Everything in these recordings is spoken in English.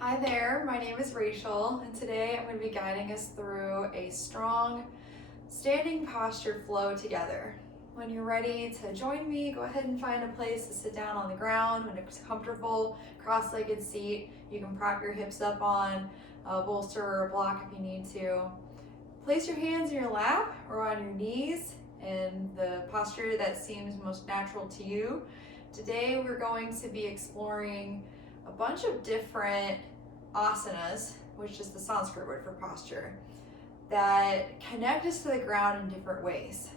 Hi there, my name is Rachel, and today I'm going to be guiding us through a strong standing posture flow together. When you're ready to join me, go ahead and find a place to sit down on the ground. When it's comfortable, cross-legged seat, you can prop your hips up on a bolster or a block if you need to. Place your hands in your lap or on your knees in the posture that seems most natural to you. Today we're going to be exploring a bunch of different asanas, which is the Sanskrit word for posture, that connect us to the ground in different ways.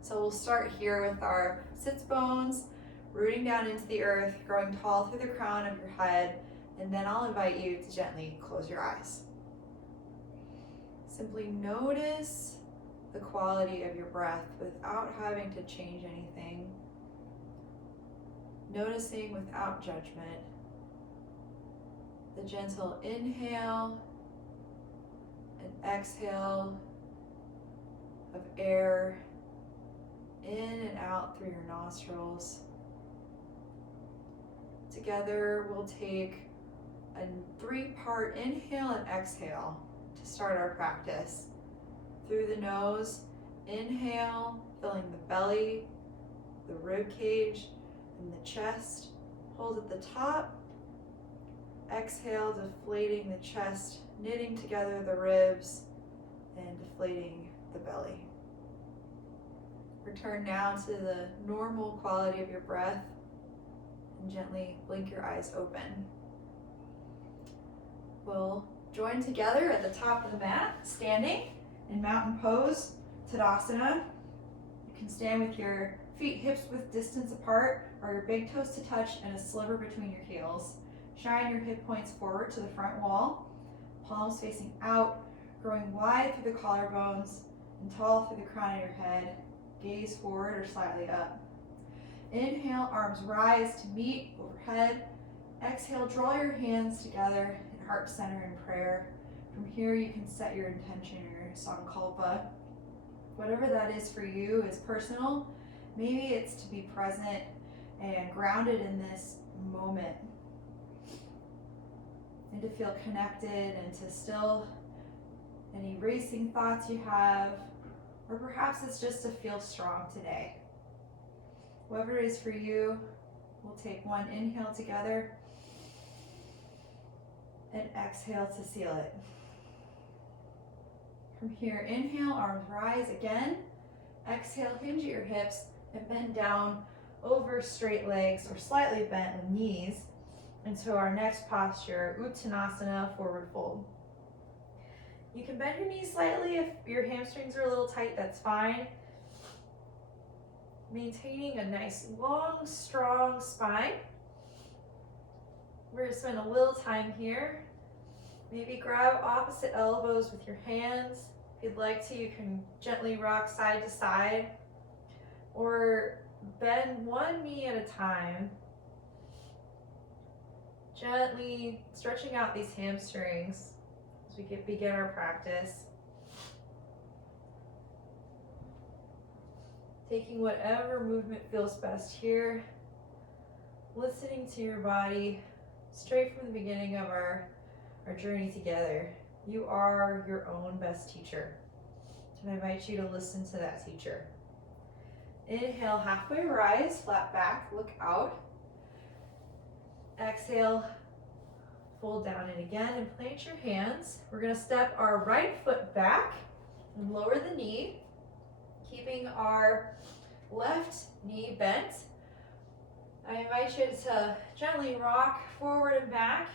So we'll start here with our sits bones, rooting down into the earth, growing tall through the crown of your head, and then I'll invite you to gently close your eyes. Simply notice the quality of your breath without having to change anything. Noticing without judgment. The gentle inhale and exhale of air in and out through your nostrils. Together we'll take a 3-part inhale and exhale to start our practice. Through the nose, inhale, filling the belly, the rib cage, and the chest. Hold at the top. Exhale, deflating the chest, knitting together the ribs, and deflating the belly. Return now to the normal quality of your breath and gently blink your eyes open. We'll join together at the top of the mat, standing in mountain pose, Uttanasana. You can stand with your feet hips width distance apart or your big toes to touch and a sliver between your heels. Shine your hip points forward to the front wall, palms facing out, growing wide through the collarbones and tall through the crown of your head. Gaze forward or slightly up. Inhale, arms rise to meet overhead. Exhale, draw your hands together in heart center in prayer. From here, you can set your intention or your sankalpa. Whatever that is for you is personal. Maybe it's to be present and grounded in this moment, and to feel connected and to still any racing thoughts you have, or perhaps it's just to feel strong today. Whatever it is for you, we'll take one inhale together and exhale to seal it. From here, inhale, arms rise again. Exhale, hinge at your hips and bend down over straight legs or slightly bent with knees into our next posture, Uttanasana, forward fold. You can bend your knees slightly if your hamstrings are a little tight, that's fine. Maintaining a nice, long, strong spine. We're gonna spend a little time here. Maybe grab opposite elbows with your hands. If you'd like to, you can gently rock side to side, or bend one knee at a time. Gently stretching out these hamstrings as we begin our practice. Taking whatever movement feels best here. Listening to your body straight from the beginning of our journey together. You are your own best teacher. So I invite you to listen to that teacher. Inhale, halfway rise, flat back, look out. Exhale, fold down in again and plant your hands. We're gonna step our right foot back and lower the knee, keeping our left knee bent. I invite you to gently rock forward and back,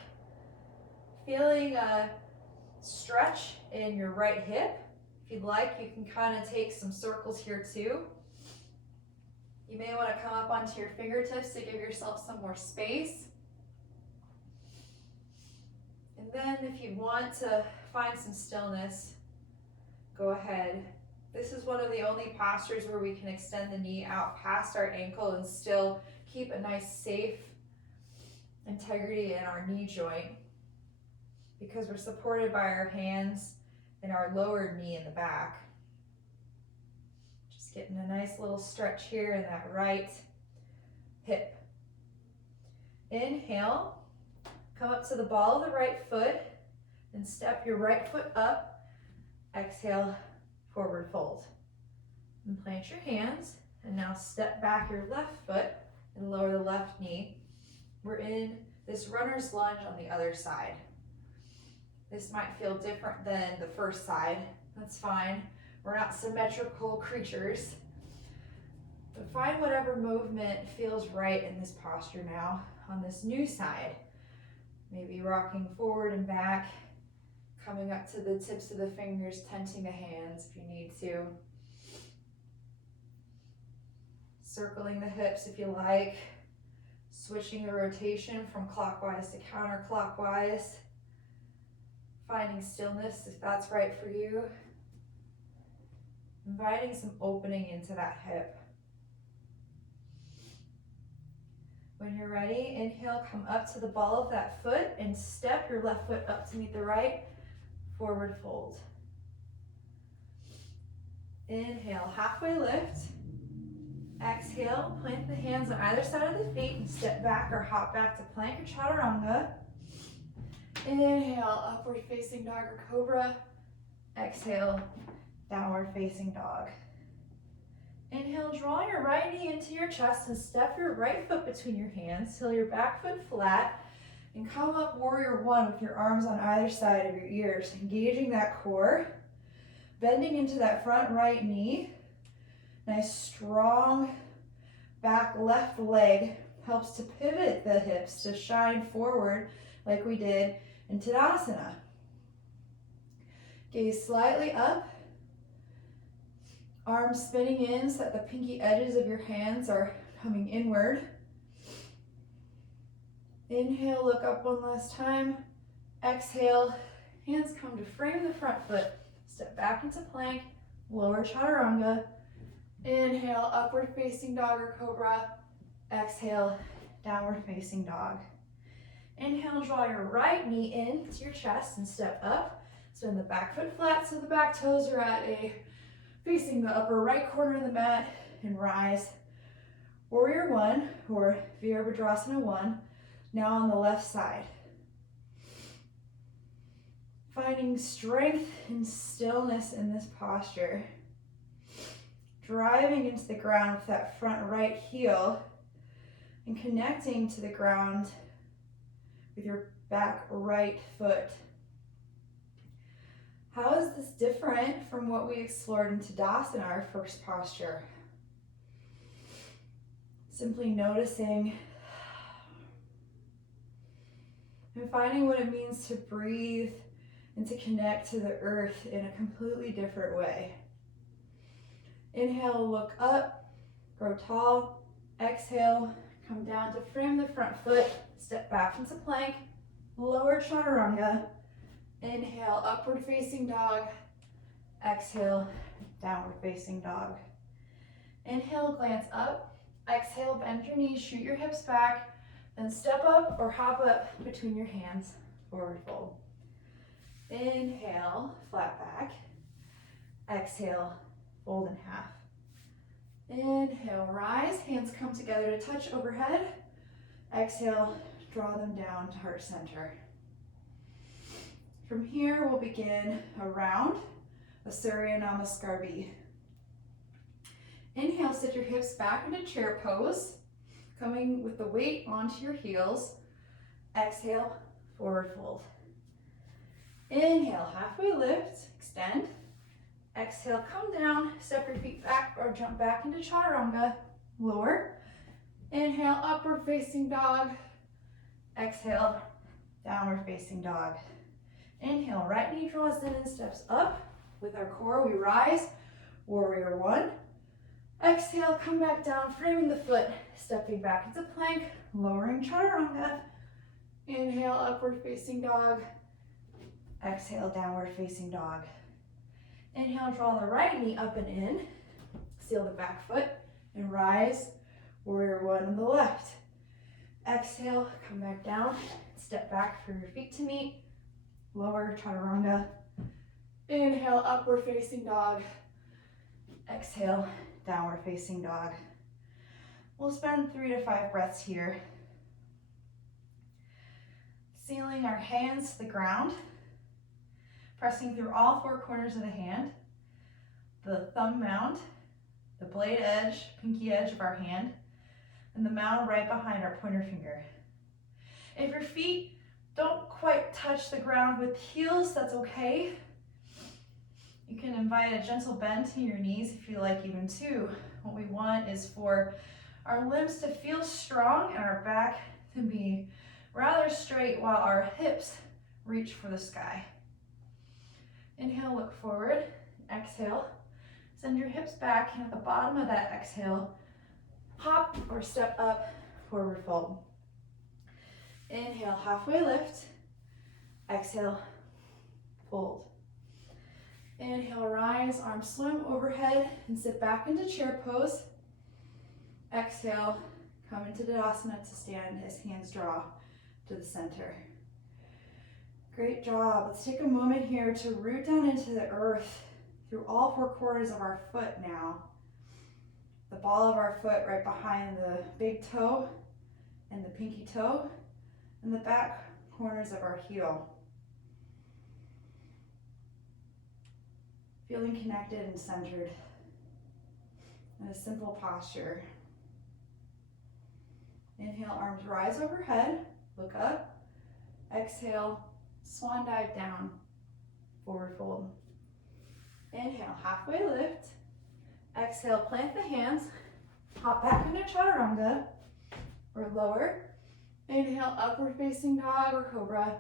feeling a stretch in your right hip. If you'd like, you can kind of take some circles here too. You may want to come up onto your fingertips to give yourself some more space. And then if you want to find some stillness, go ahead. This is one of the only postures where we can extend the knee out past our ankle and still keep a nice safe integrity in our knee joint, because we're supported by our hands and our lowered knee in the back. Just getting a nice little stretch here in that right hip. Inhale, Come up to the ball of the right foot and step your right foot up. Exhale, forward fold. And plant your hands, and now step back your left foot and lower the left knee. We're in this runner's lunge on the other side. This might feel different than the first side. That's fine. We're not symmetrical creatures. But find whatever movement feels right in this posture now on this new side. Maybe rocking forward and back, coming up to the tips of the fingers, tenting the hands if you need to. Circling the hips if you like. Switching the rotation from clockwise to counterclockwise. Finding stillness if that's right for you. Inviting some opening into that hip. When you're ready, inhale, come up to the ball of that foot and step your left foot up to meet the right. Forward fold. Inhale, halfway lift. Exhale, plant the hands on either side of the feet and step back or hop back to plank or chaturanga. Inhale, upward facing dog or cobra. Exhale, downward facing dog. Inhale, draw your right knee into your chest and step your right foot between your hands till your back foot flat. And come up warrior one with your arms on either side of your ears, engaging that core, bending into that front right knee. Nice strong back left leg helps to pivot the hips to shine forward like we did in Uttanasana. Gaze slightly up, arms spinning in so that the pinky edges of your hands are coming inward. Inhale, look up one last time. Exhale, hands come to frame the front foot. Step back into plank, lower chaturanga. Inhale, upward facing dog or cobra. Exhale, downward facing dog. Inhale, draw your right knee in to your chest and step up. Spin the back foot flat so the back toes are facing the upper right corner of the mat, and rise. Warrior one, or Virabhadrasana 1, now on the left side. Finding strength and stillness in this posture. Driving into the ground with that front right heel and connecting to the ground with your back right foot. How is this different from what we explored in Tadasana, our first posture? Simply noticing and finding what it means to breathe and to connect to the earth in a completely different way. Inhale, look up, grow tall. Exhale, come down to frame the front foot, step back into plank, lower chaturanga. Inhale, upward facing dog. Exhale, downward facing dog. Inhale, glance up. Exhale, bend your knees, shoot your hips back, then step up or hop up between your hands, forward fold. Inhale, flat back. Exhale, fold in half. Inhale, rise, hands come together to touch overhead. Exhale, draw them down to heart center. From here, we'll begin a round of Surya Namaskar. Inhale, sit your hips back into chair pose, coming with the weight onto your heels. Exhale, forward fold. Inhale, halfway lift, extend. Exhale, come down, step your feet back or jump back into chaturanga, lower. Inhale, upward facing dog. Exhale, downward facing dog. Inhale, right knee draws in and steps up. With our core, we rise, warrior one. Exhale, come back down, framing the foot, stepping back into plank, lowering chaturanga. Inhale, upward facing dog. Exhale, downward facing dog. Inhale, draw the right knee up and in. Seal the back foot and rise, warrior one on the left. Exhale, come back down, step back for your feet to meet. Lower chaturanga. Inhale, upward facing dog. Exhale, downward facing dog. We'll spend 3 to 5 breaths here. See Feeling our hands to the ground, pressing through all four corners of the hand, the thumb mound, the blade edge, pinky edge of our hand, and the mound right behind our pointer finger. If your feet don't quite touch the ground with heels, that's okay. You can invite a gentle bend in your knees if you like even two. What we want is for our limbs to feel strong and our back to be rather straight while our hips reach for the sky. Inhale, look forward. Exhale, send your hips back, and at the bottom of that exhale, hop or step up, forward fold. Inhale, halfway lift. Exhale, fold. Inhale, rise, arms swim overhead and sit back into chair pose. Exhale, come into Uttanasana to stand as hands draw to the center. Great job. Let's take a moment here to root down into the earth through all four corners of our foot now. The ball of our foot right behind the big toe and the pinky toe, and the back corners of our heel. Feeling connected and centered in a simple posture. Inhale, arms rise overhead, look up. Exhale, swan dive down, forward fold. Inhale, halfway lift. Exhale, plant the hands, hop back into chaturanga or lower. Inhale, upward facing dog or cobra.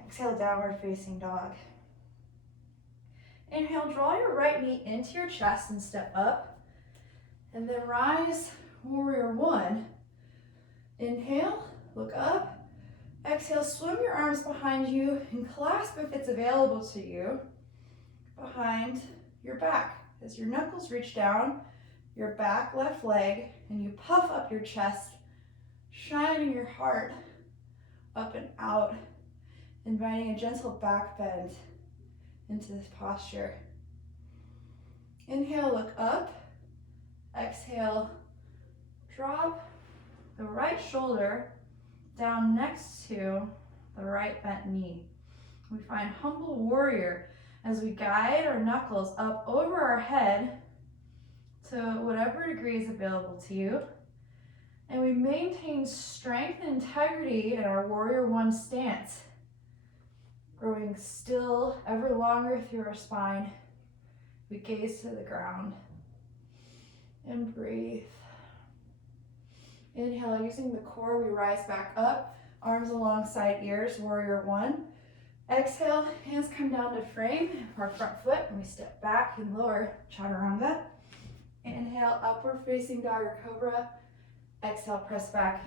Exhale, downward facing dog. Inhale, draw your right knee into your chest and step up. And then rise, warrior one. Inhale, look up. Exhale, swim your arms behind you and clasp, if it's available to you, behind your back. As your knuckles reach down, your back left leg, and you puff up your chest, shining your heart up and out, inviting a gentle back bend into this posture. Inhale, look up. Exhale, drop the right shoulder down next to the right bent knee. We find humble warrior as we guide our knuckles up over our head to whatever degree is available to you. And we maintain strength and integrity in our warrior one stance, growing still ever longer through our spine. We gaze to the ground and breathe. Inhale, using the core, we rise back up, arms alongside ears, warrior one. Exhale, hands come down to frame our front foot, and we step back and lower chaturanga. Inhale, upward facing dog or cobra. Exhale, press back,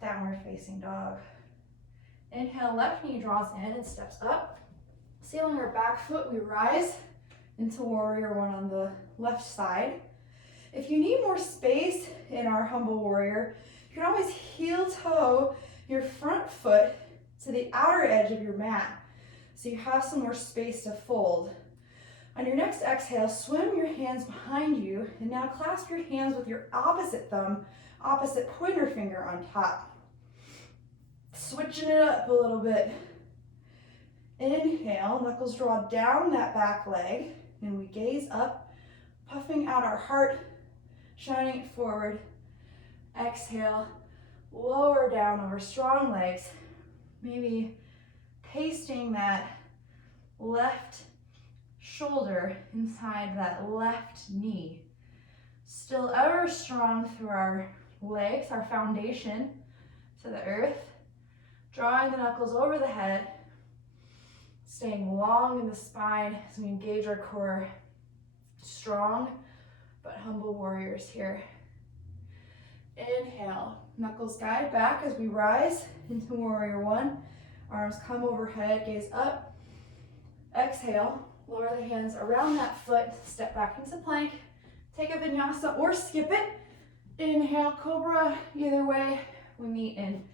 downward facing dog. Inhale, left knee draws in and steps up. Sealing our back foot, we rise into warrior one on the left side. If you need more space in our humble warrior, you can always heel toe your front foot to the outer edge of your mat, so you have some more space to fold. On your next exhale, swim your hands behind you, and now clasp your hands with your opposite thumb, opposite pointer finger on top. Switching it up a little bit. Inhale, knuckles draw down that back leg, and we gaze up, puffing out our heart, shining it forward. Exhale, lower down over strong legs, maybe tasting that left shoulder inside that left knee. Still ever strong through our legs, our foundation to the earth. Drawing the knuckles over the head, staying long in the spine as we engage our core. Strong but humble warriors here. Inhale, knuckles guide back as we rise into warrior one. Arms come overhead, gaze up. Exhale, lower the hands around that foot, step back into plank. Take a vinyasa or skip it. Inhale, cobra. Either way, we meet in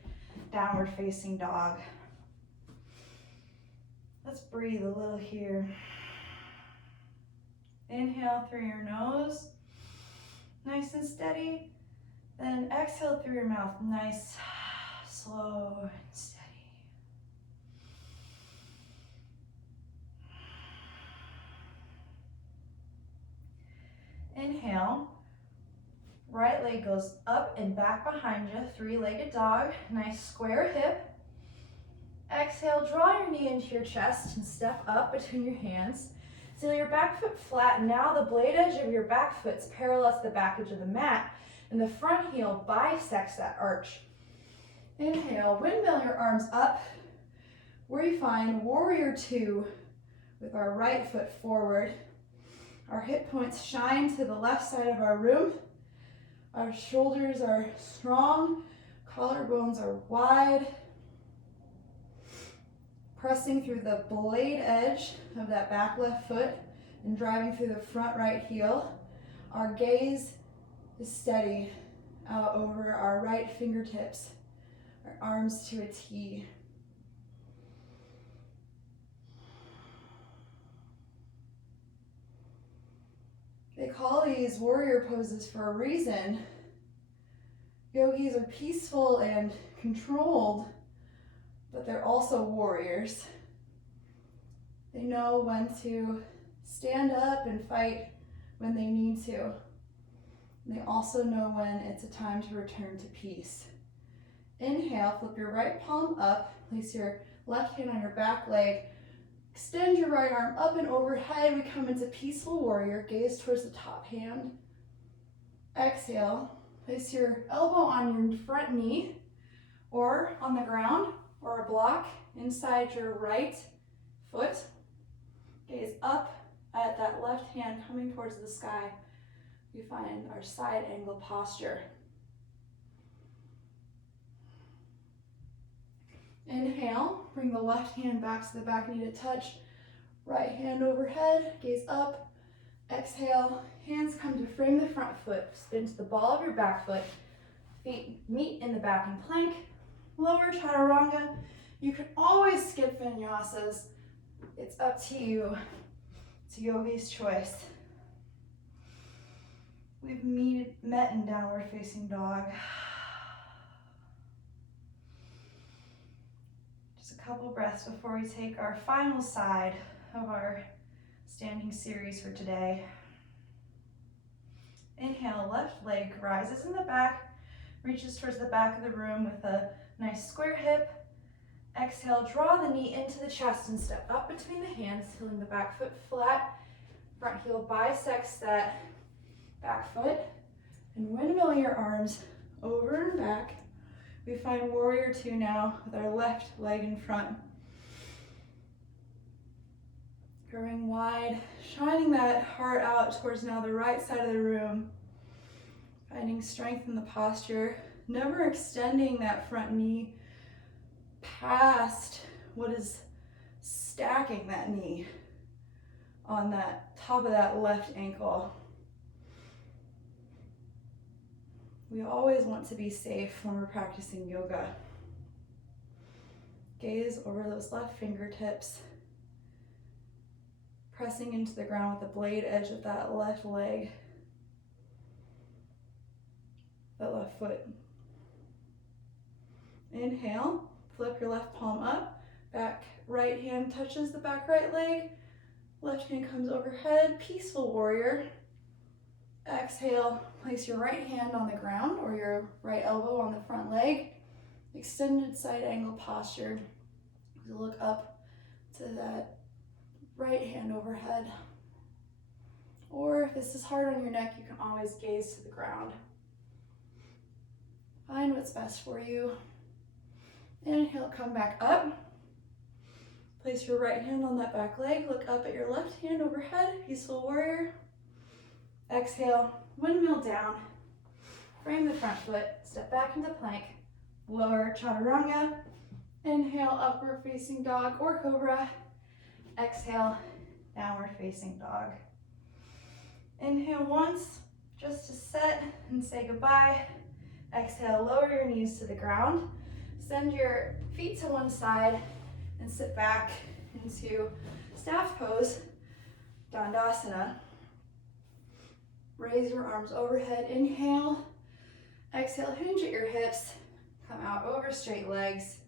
downward facing dog. Let's breathe a little here. Inhale through your nose, nice and steady. Then exhale through your mouth, nice, slow and steady. Inhale. Right leg goes up and back behind you, three-legged dog. Nice square hip. Exhale, draw your knee into your chest and step up between your hands. Seal your back foot flat. Now the blade edge of your back foot parallels the back edge of the mat, and the front heel bisects that arch. Inhale, windmill your arms up. We find warrior two with our right foot forward. Our hip points shine to the left side of our room. Our shoulders are strong, collarbones are wide. Pressing through the blade edge of that back left foot and driving through the front right heel. Our gaze is steady out over our right fingertips, our arms to a T. They call these warrior poses for a reason. Yogis are peaceful and controlled, but they're also warriors. They know when to stand up and fight when they need to. And they also know when it's a time to return to peace. Inhale, flip your right palm up, place your left hand on your back leg, extend your right arm up and overhead. We come into peaceful warrior, gaze towards the top hand. Exhale, place your elbow on your front knee or on the ground or a block inside your right foot. Gaze up at that left hand coming towards the sky. We find our side angle posture. Inhale, bring the left hand back to the back knee to touch. Right hand overhead, gaze up. Exhale, hands come to frame the front foot. Spin to the ball of your back foot. Feet meet in the back in plank. Lower chaturanga. You can always skip vinyasas. It's up to you. It's yogi's choice. We've met in downward facing dog. Just a couple breaths before we take our final side of our standing series for today. Inhale, left leg rises in the back, reaches towards the back of the room with a nice square hip. Exhale, draw the knee into the chest and step up between the hands, tilting the back foot flat. Front heel bisects that back foot. And windmill your arms over and back. We find warrior two now with our left leg in front. Growing wide, shining that heart out towards now the right side of the room. Finding strength in the posture, never extending that front knee past what is stacking that knee on that top of that left ankle. We always want to be safe when we're practicing yoga. Gaze over those left fingertips, pressing into the ground with the blade edge of that left leg, that left foot. Inhale, flip your left palm up, back right hand touches the back right leg, left hand comes overhead, peaceful warrior. Exhale, place your right hand on the ground or your right elbow on the front leg, extended side angle posture. You look up to that right hand overhead. Or if this is hard on your neck, you can always gaze to the ground. Find what's best for you. Inhale, come back up. Place your right hand on that back leg. Look up at your left hand overhead, peaceful warrior. Exhale, windmill down. Frame the front foot, step back into plank. Lower chaturanga. Inhale, upward facing dog or cobra. Exhale, downward facing dog. Inhale once, just to set and say goodbye. Exhale, lower your knees to the ground. Send your feet to one side and sit back into staff pose, Uttanasana. Raise your arms overhead, inhale. Exhale, hinge at your hips. Come out over straight legs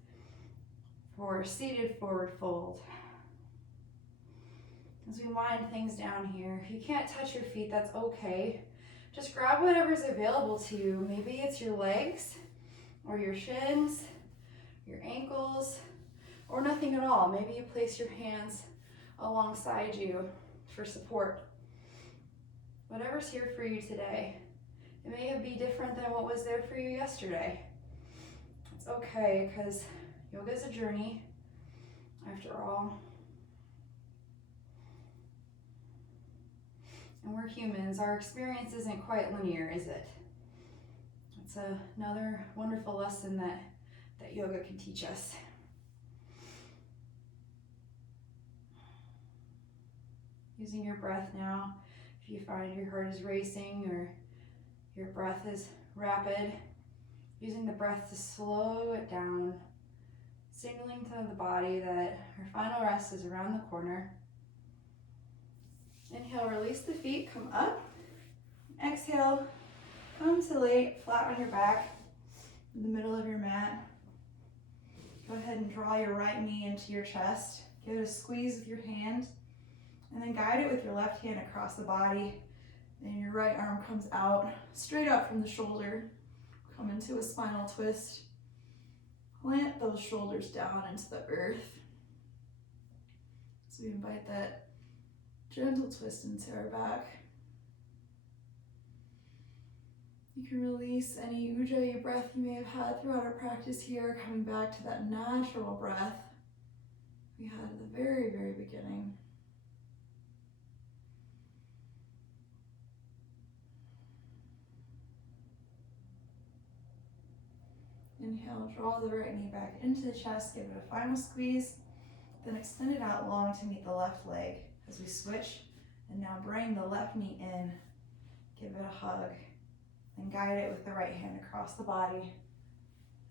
for seated forward fold. As we wind things down here, if you can't touch your feet, that's okay. just grab whatever's available to you. Maybe it's your legs or your shins, your ankles, or nothing at all. Maybe you place your hands alongside you for support. Whatever's here for you today. It may be different than what was there for you yesterday. It's okay, because yoga is a journey, after all. And we're humans. Our experience isn't quite linear, is it? It's another wonderful lesson that yoga can teach us. Using your breath now, if you find your heart is racing or your breath is rapid, using the breath to slow it down, signaling to the body that our final rest is around the corner. Inhale, release the feet, come up. Exhale, come to lay flat on your back in the middle of your mat. Go ahead and draw your right knee into your chest. Give it a squeeze with your hand, and then guide it with your left hand across the body. And your right arm comes out, straight up from the shoulder. Come into a spinal twist. Plant those shoulders down into the earth. So we invite that gentle twist into our back. You can release any ujjayi breath you may have had throughout our practice here, coming back to that natural breath we had at the very, very beginning. Inhale, draw the right knee back into the chest, give it a final squeeze, then extend it out long to meet the left leg as we switch. And now bring the left knee in, give it a hug, and guide it with the right hand across the body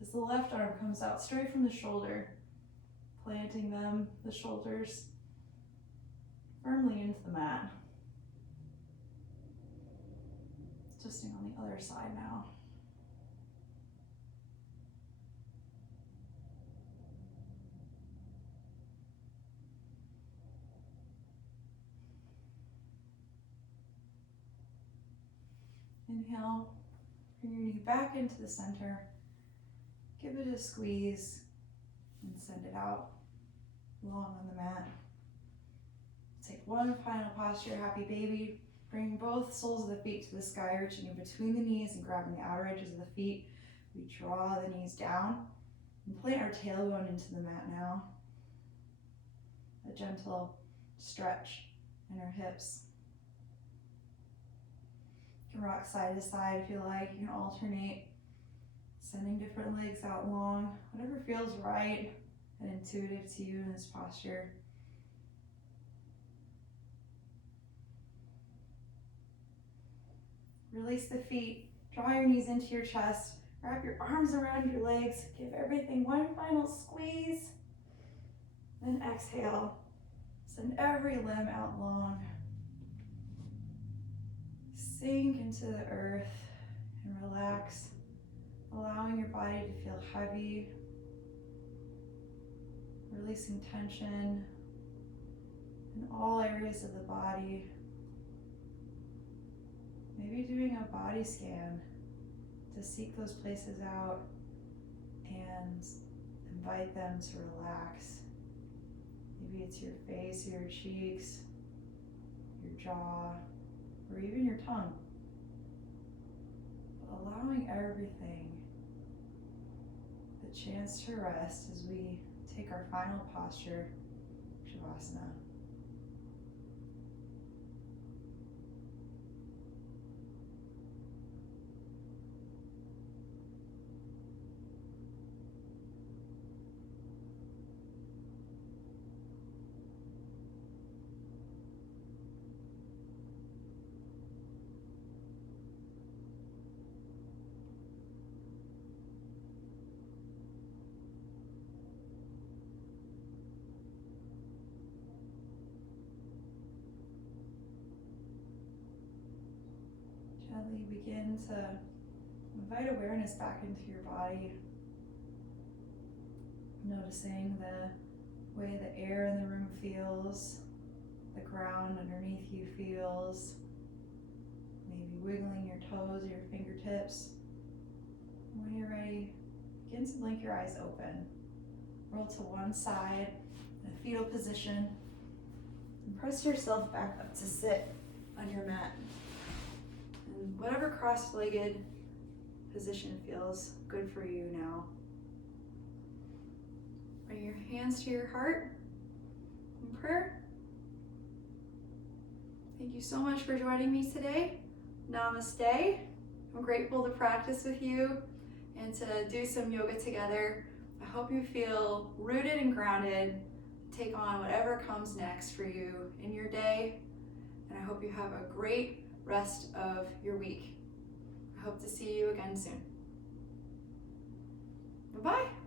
as the left arm comes out straight from the shoulder, planting the shoulders firmly into the mat. Adjusting on the other side now. Inhale, bring your knee back into the center. Give it a squeeze and send it out long on the mat. Take one final posture, happy baby. Bring both soles of the feet to the sky, reaching in between the knees and grabbing the outer edges of the feet. We draw the knees down and plant our tailbone into the mat now. A gentle stretch in our hips. You can rock side to side if you like. You can alternate, sending different legs out long, whatever feels right and intuitive to you in this posture. Release the feet, draw your knees into your chest, wrap your arms around your legs, give everything one final squeeze, then exhale, send every limb out long. Sink into the earth and relax, allowing your body to feel heavy, releasing tension in all areas of the body. Maybe doing a body scan to seek those places out and invite them to relax. Maybe it's your face, your cheeks, your jaw, or even your tongue. But allowing everything the chance to rest as we take our final posture, Shavasana. Gently begin to invite awareness back into your body, noticing the way the air in the room feels, the ground underneath you feels, maybe wiggling your toes or your fingertips. When you're ready, begin to blink your eyes open. Roll to one side in a fetal position and press yourself back up to sit on your mat. And whatever cross-legged position feels good for you now. Bring your hands to your heart in prayer. Thank you so much for joining me today. Namaste. I'm grateful to practice with you and to do some yoga together. I hope you feel rooted and grounded. Take on whatever comes next for you in your day. And I hope you have a great rest of your week. I hope to see you again soon. Bye-bye.